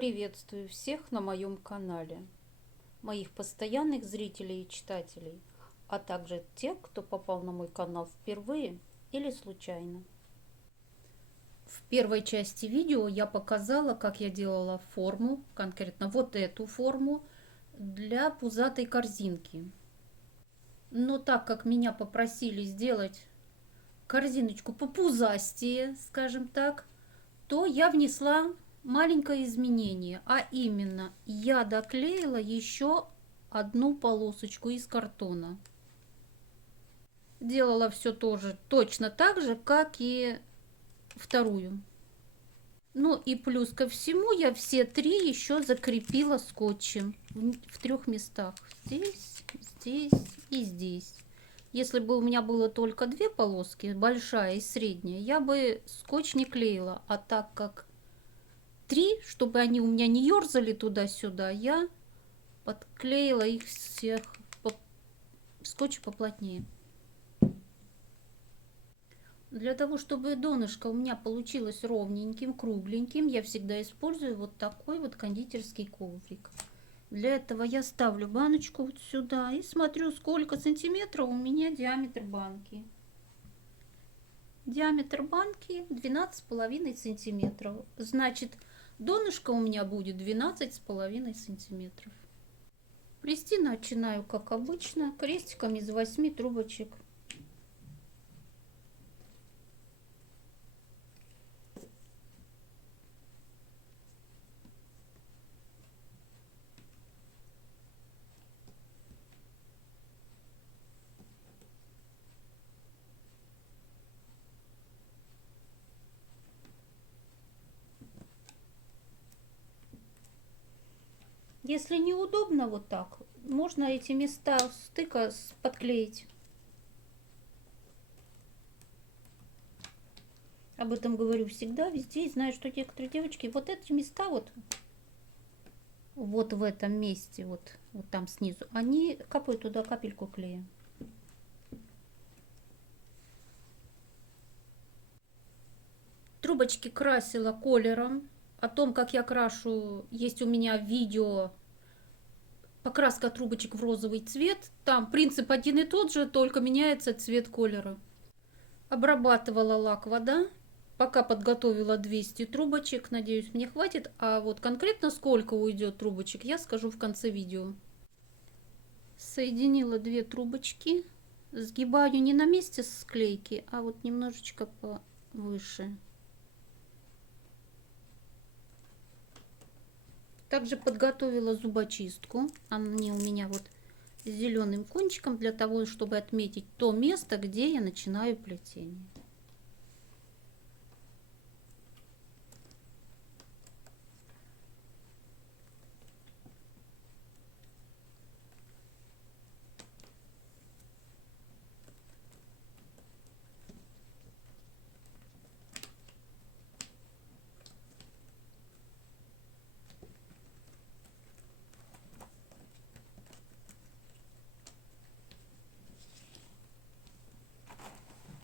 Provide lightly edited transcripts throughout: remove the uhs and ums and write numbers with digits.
Приветствую всех на моем канале, моих постоянных зрителей и читателей, а также тех, кто попал на мой канал впервые или случайно. В первой части видео я показала, как я делала форму, конкретно вот эту форму, для пузатой корзинки. Но так как меня попросили сделать корзиночку попузастее, скажем так, то я внесла маленькое изменение, а именно я доклеила еще одну полосочку из картона. Делала все тоже точно так же, как и вторую. Ну и плюс ко всему я все три еще закрепила скотчем в трех местах. Здесь, здесь и здесь. Если бы у меня было только две полоски, большая и средняя, я бы скотч не клеила. А так как три, чтобы они у меня не ерзали туда-сюда, я подклеила их всех скотч поплотнее. Для того, чтобы донышко у меня получилось ровненьким, кругленьким, я всегда использую вот такой вот кондитерский коврик. Для этого я ставлю баночку вот сюда и смотрю, сколько сантиметров у меня диаметр банки. Диаметр банки 12,5 сантиметров. Значит, донышко у меня будет 12,5 сантиметров. Плести начинаю, как обычно, крестиком из 8 трубочек. Если неудобно вот так, можно эти места стыка подклеить. Об этом говорю всегда, везде. И знаю, что некоторые девочки вот эти места вот в этом месте, вот там снизу, они капают туда капельку клея. Трубочки красила колером. О том, как я крашу, есть у меня видео. Покраска трубочек в розовый цвет. Там принцип один и тот же, только меняется цвет колера. Обрабатывала лак вода. Пока подготовила 200 трубочек. Надеюсь, мне хватит. А вот конкретно сколько уйдет трубочек, я скажу в конце видео. Соединила две трубочки. Сгибаю не на месте склейки, а вот немножечко повыше. Также подготовила зубочистку. Они у меня вот с зеленым кончиком, для того, чтобы отметить то место, где я начинаю плетение.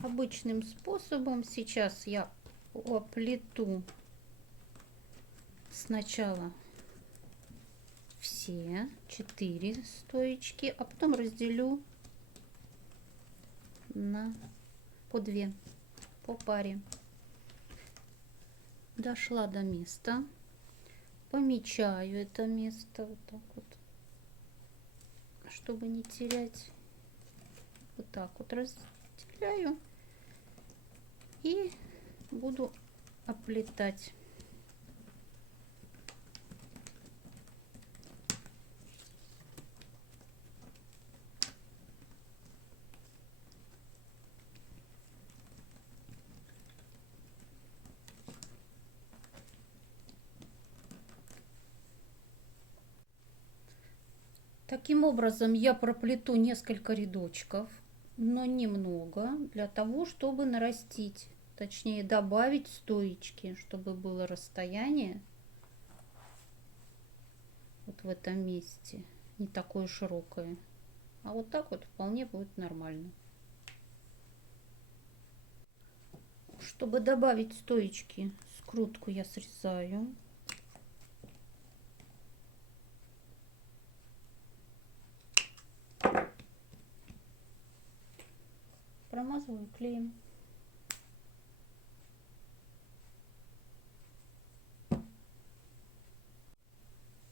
Обычным способом сейчас я оплету сначала все 4 стоечки, а потом разделю на по 2 по паре. Дошла до места, помечаю это место вот так вот, чтобы не терять. Вот так вот разделяю и буду оплетать. Таким образом я проплету несколько рядочков, но немного, для того, чтобы нарастить, точнее добавить стоечки, чтобы было расстояние вот в этом месте не такое широкое. А вот так вот вполне будет нормально. Чтобы добавить стоечки, скрутку я срезаю. промазываю клеем.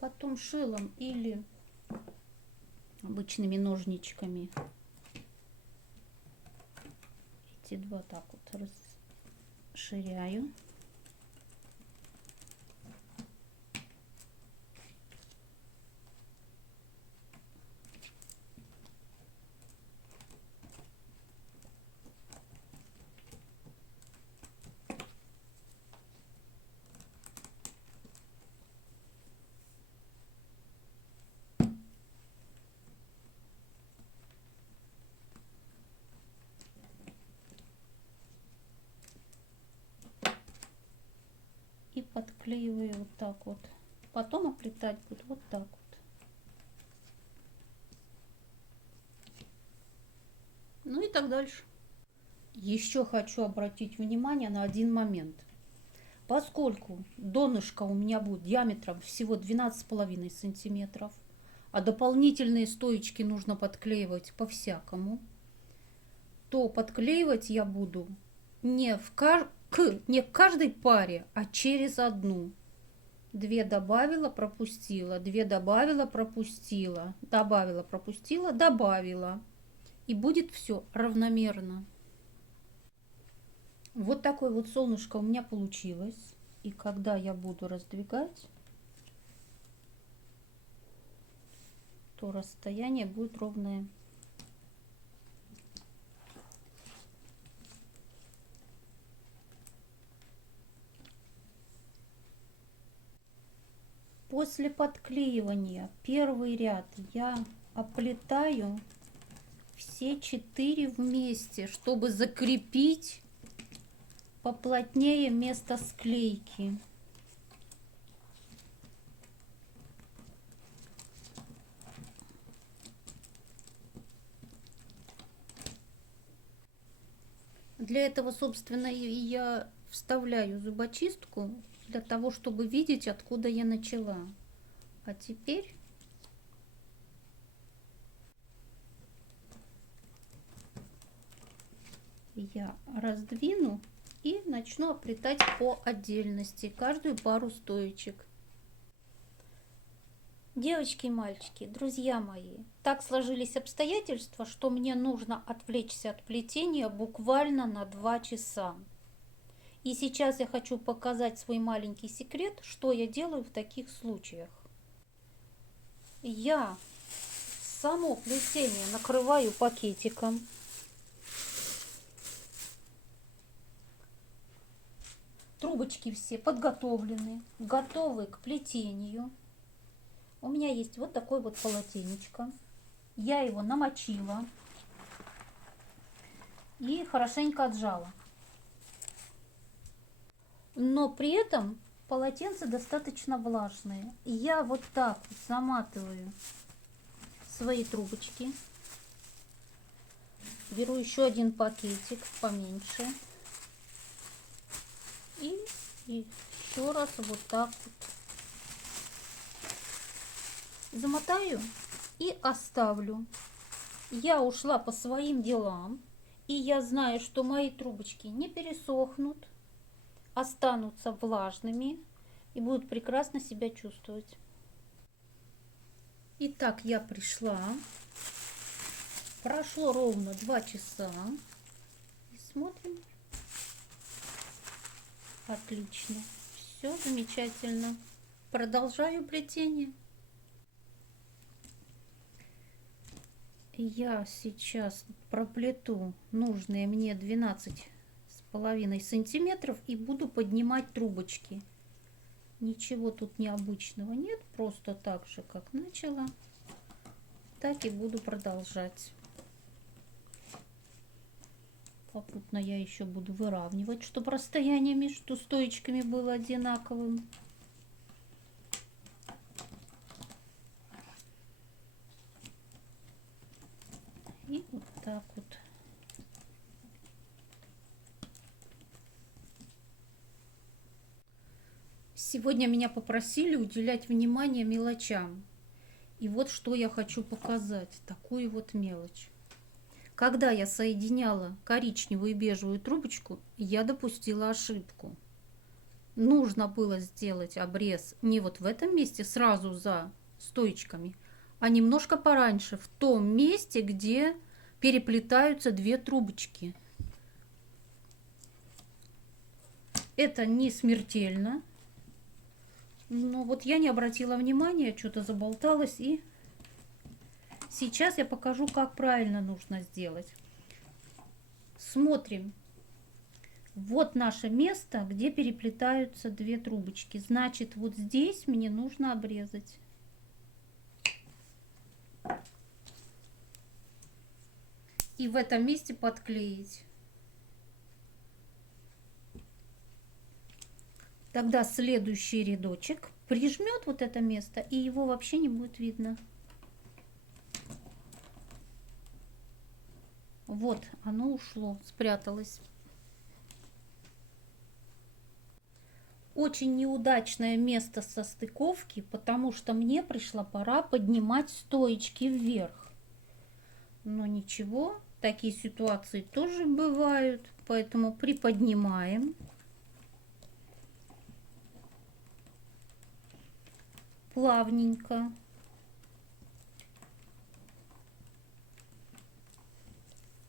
Потом шилом или обычными ножничками эти два так вот расширяю. И подклеиваю вот так вот. Потом оплетать буду вот так вот. Ну и так дальше. Еще хочу обратить внимание на один момент. Поскольку донышко у меня будет диаметром всего 12,5 сантиметров, а дополнительные стоечки нужно подклеивать по-всякому, то подклеивать я буду не к каждой паре, а через одну. 2 добавила, пропустила, 2 добавила, пропустила, добавила, пропустила, добавила. И будет все равномерно. Вот такое вот солнышко у меня получилось. И когда я буду раздвигать, то расстояние будет ровное. После подклеивания первый ряд я оплетаю все 4 вместе, чтобы закрепить поплотнее место склейки. Для этого, собственно, я вставляю зубочистку, для того, чтобы видеть, откуда я начала. А теперь я раздвину и начну оплетать по отдельности каждую пару стоечек. Девочки и мальчики, друзья мои, так сложились обстоятельства, что мне нужно отвлечься от плетения буквально на 2 часа. И сейчас я хочу показать свой маленький секрет, что я делаю в таких случаях. Я само плетение накрываю пакетиком. Трубочки все подготовлены, готовы к плетению. У меня есть вот такое вот полотенечко. Я его намочила и хорошенько отжала. Но при этом полотенце достаточно влажное. И я вот так вот заматываю свои трубочки. Беру еще один пакетик поменьше. И еще раз вот так вот замотаю и оставлю. Я ушла по своим делам. И я знаю, что мои трубочки не пересохнут, останутся влажными и будут прекрасно себя чувствовать. Итак, я пришла. Прошло ровно 2 часа. И смотрим. Отлично. Все замечательно. Продолжаю плетение. Я сейчас проплету нужные мне 12,5 сантиметров и буду поднимать трубочки. Ничего тут необычного нет, просто так же, как начала, так и буду продолжать. Попутно я еще буду выравнивать, чтобы расстояние между стоечками было одинаковым. И вот так вот. Сегодня меня попросили уделять внимание мелочам. И вот что я хочу показать. Такую вот мелочь. Когда я соединяла коричневую и бежевую трубочку, я допустила ошибку. Нужно было сделать обрез не вот в этом месте, сразу за стоечками, а немножко пораньше, в том месте, где переплетаются две трубочки. Это не смертельно, но вот я не обратила внимания, что-то заболталась, и сейчас я покажу, как правильно нужно сделать. Смотрим. Вот наше место, где переплетаются две трубочки. Значит, вот здесь мне нужно обрезать. И в этом месте подклеить. Тогда следующий рядочек прижмет вот это место, и его вообще не будет видно. Вот, оно ушло, спряталось. Очень неудачное место состыковки, потому что мне пришла пора поднимать стоечки вверх. Но ничего, такие ситуации тоже бывают, поэтому приподнимаем. Плавненько.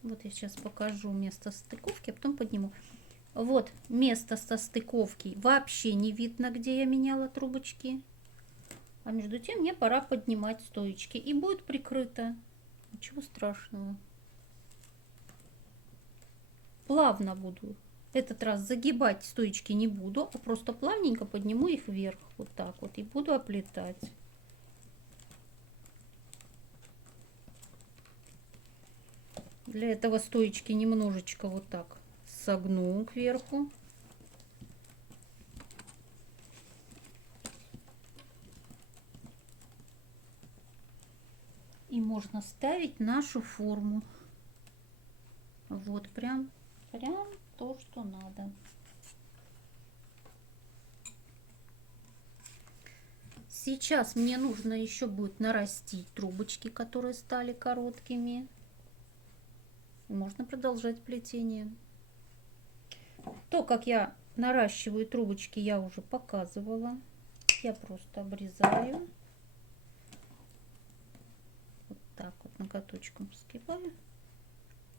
Вот я сейчас покажу место состыковки, а потом подниму. Вот место состыковки вообще не видно, где я меняла трубочки. А между тем мне пора поднимать стоечки. И будет прикрыто. Ничего страшного. Плавно буду. Этот раз загибать стоечки не буду, а просто плавненько подниму их вверх. Вот так вот. И буду оплетать. Для этого стоечки немножечко вот так согну кверху. И можно ставить нашу форму. Вот прям то, что надо. Сейчас мне нужно еще будет нарастить трубочки, которые стали короткими. Можно продолжать плетение. То, как я наращиваю трубочки, я уже показывала. Я просто обрезаю. Вот так вот ноготочком сгибаю.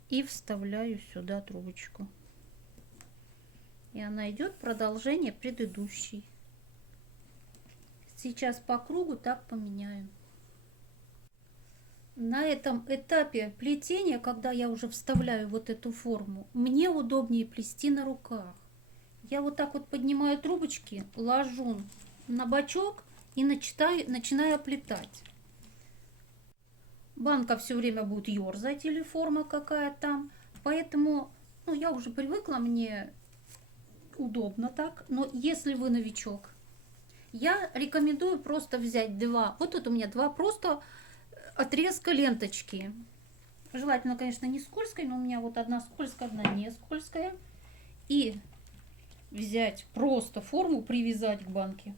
И вставляю сюда трубочку. И она идет продолжение предыдущей. Сейчас по кругу так поменяю. На этом этапе плетения, когда я уже вставляю вот эту форму, мне удобнее плести на руках. Я вот так вот поднимаю трубочки, ложу на бочок и начинаю оплетать. Банка все время будет ерзать или форма какая там, поэтому я уже привыкла, мне удобно так. Но если вы новичок, я рекомендую просто взять два. Вот тут у меня два просто отрезка ленточки. Желательно, конечно, не скользкой, но у меня вот одна скользкая, одна не скользкая. И взять просто форму, привязать к банке.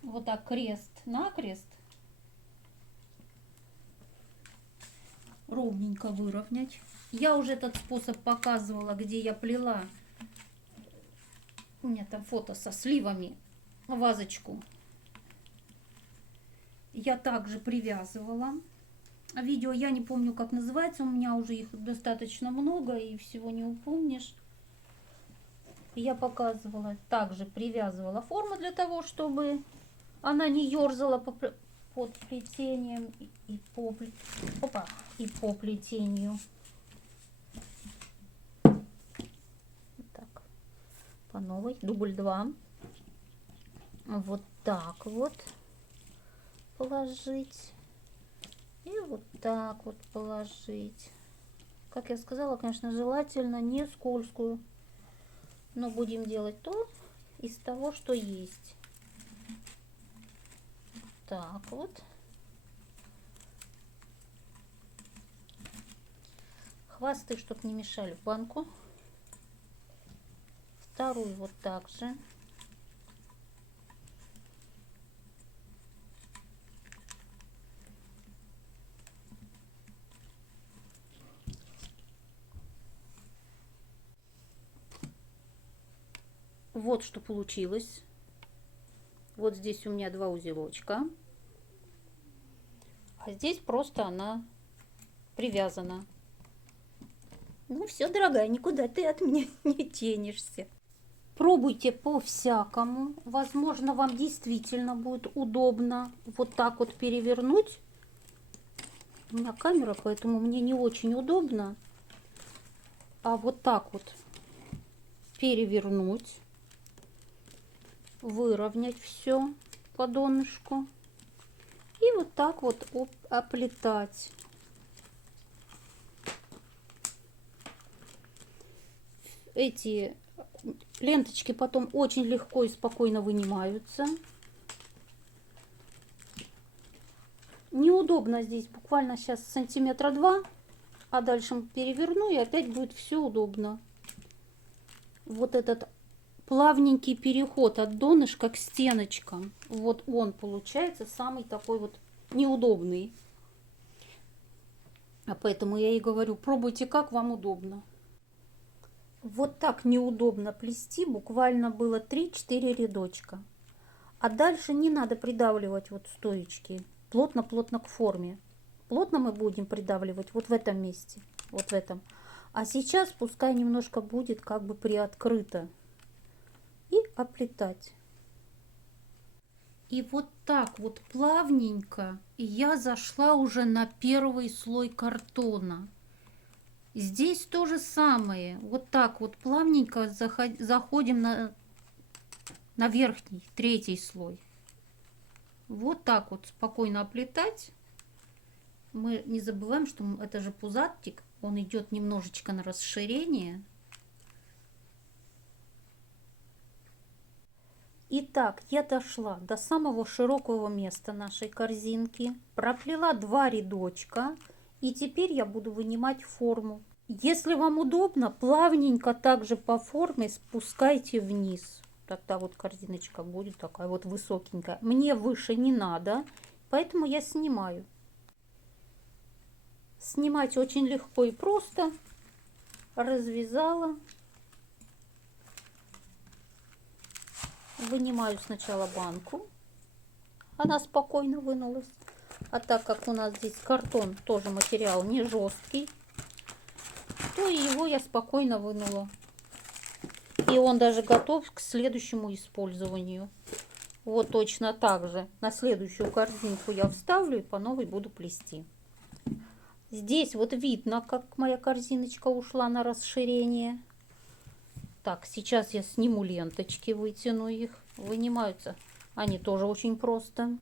Вот так крест-накрест. Ровненько выровнять. Я уже этот способ показывала, где я плела. У меня там фото со сливами. Вазочку. Я также привязывала. Видео я не помню, как называется. У меня уже их достаточно много и всего не упомнишь. Я показывала. Также привязывала форму для того, чтобы она не ерзала под плетением и по плетению. Так, по новой. Дубль 2. Вот так вот положить. И вот так вот положить. Как я сказала, конечно, желательно не скользкую. Но будем делать то из того, что есть. Так вот. Хвосты, чтобы не мешали в банку. Вторую вот так же. Вот что получилось. Вот здесь у меня 2 узелочка. А здесь просто она привязана. Ну все, дорогая, никуда ты от меня не денешься. Пробуйте по-всякому. Возможно, вам действительно будет удобно вот так вот перевернуть. У меня камера, поэтому мне не очень удобно. А вот так вот перевернуть, выровнять все по донышку и вот так вот оплетать. Эти ленточки потом очень легко и спокойно вынимаются. Неудобно здесь буквально сейчас сантиметра 2, а дальше переверну и опять будет все удобно. Вот этот плавненький переход от донышка к стеночкам, вот он получается самый такой вот неудобный. А поэтому я и говорю, пробуйте, как вам удобно. Вот так неудобно плести, буквально было 3-4 рядочка. А дальше не надо придавливать вот стоечки плотно-плотно к форме. Плотно мы будем придавливать вот в этом месте, вот в этом. А сейчас пускай немножко будет как бы приоткрыто. И оплетать. И вот так вот плавненько я зашла уже на первый слой картона. Здесь то же самое. Вот так вот плавненько заходим на верхний, третий слой. Вот так вот спокойно оплетать. Мы не забываем, что это же пузатик. Он идет немножечко на расширение. Итак, я дошла до самого широкого места нашей корзинки. Проплела 2 рядочка. И теперь я буду вынимать форму. Если вам удобно, плавненько также по форме спускайте вниз. Тогда вот корзиночка будет такая вот высокенькая. Мне выше не надо, поэтому я снимаю. Снимать очень легко и просто. Развязала. Вынимаю сначала банку. Она спокойно вынулась. А так как у нас здесь картон, тоже материал не жесткий, то его я спокойно вынула. И он даже готов к следующему использованию. Вот точно так же на следующую корзинку я вставлю и по новой буду плести. Здесь вот видно, как моя корзиночка ушла на расширение. Так, сейчас я сниму ленточки, вытяну их. Вынимаются они тоже очень просто.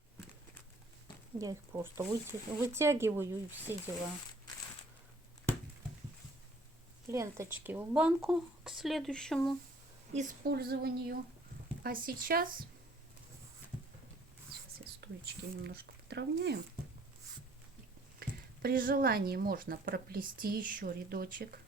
Я их просто вытягиваю и все дела. Ленточки в банку к следующему использованию. А сейчас я стоечки немножко подровняю. При желании можно проплести еще рядочек.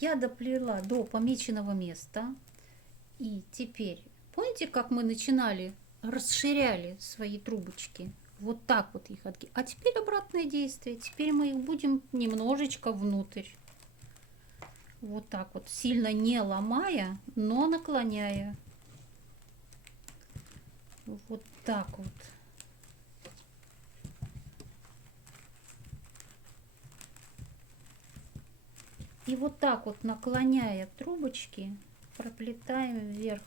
Я доплела до помеченного места. И теперь, помните, как мы начинали, расширяли свои трубочки? Вот так вот их отгибаем. А теперь обратное действие. Теперь мы их будем немножечко внутрь. Вот так вот, сильно не ломая, но наклоняя. Вот так вот. И вот так вот, наклоняя трубочки, проплетаем вверх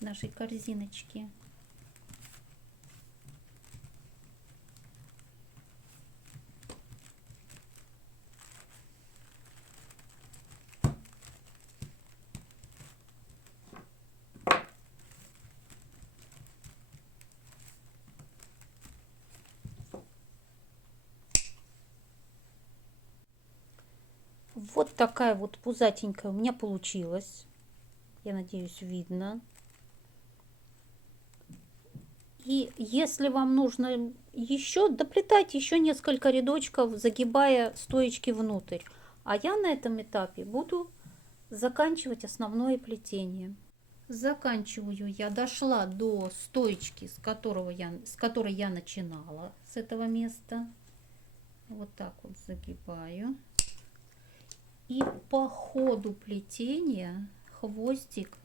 нашей корзиночки. Вот такая вот пузатенькая у меня получилась. Я надеюсь, видно. И если вам нужно еще, доплетайте еще несколько рядочков, загибая стоечки внутрь. А я на этом этапе буду заканчивать основное плетение. Заканчиваю, я дошла до стоечки, с которой я начинала, с этого места. Вот так вот загибаю. И по ходу плетения хвостик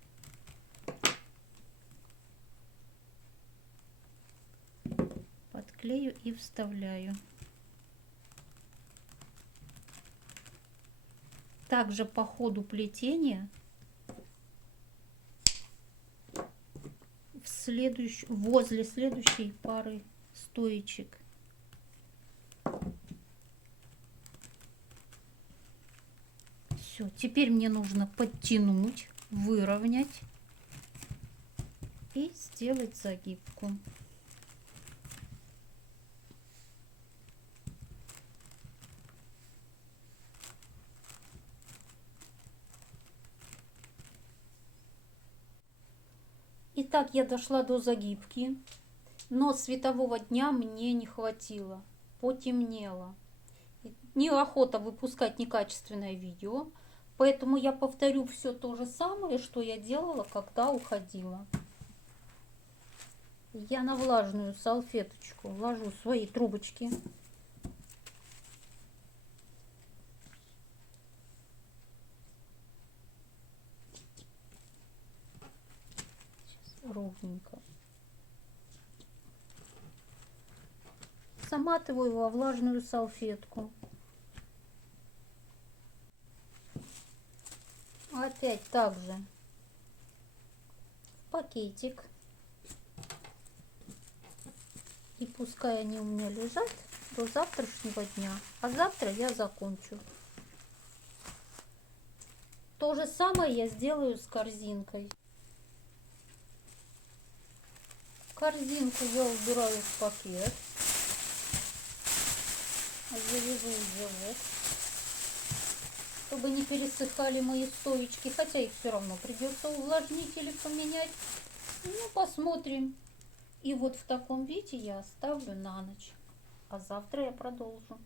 подклею и вставляю. Также по ходу плетения возле следующей пары стоечек. Все, теперь мне нужно подтянуть, выровнять и сделать загибку. Итак, я дошла до загибки, но светового дня мне не хватило, потемнело. Неохота выпускать некачественное видео, поэтому я повторю все то же самое, что я делала, когда уходила. Я на влажную салфеточку ложу свои трубочки. Сейчас ровненько. Заматываю во влажную салфетку. Опять также в пакетик. И пускай они у меня лежат до завтрашнего дня. А завтра я закончу. То же самое я сделаю с корзинкой. Корзинку я убираю в пакет. Завяжу узелок, чтобы не пересыхали мои стоечки, хотя их все равно придется увлажнить или поменять. Ну, посмотрим. И вот в таком виде я оставлю на ночь, а завтра я продолжу.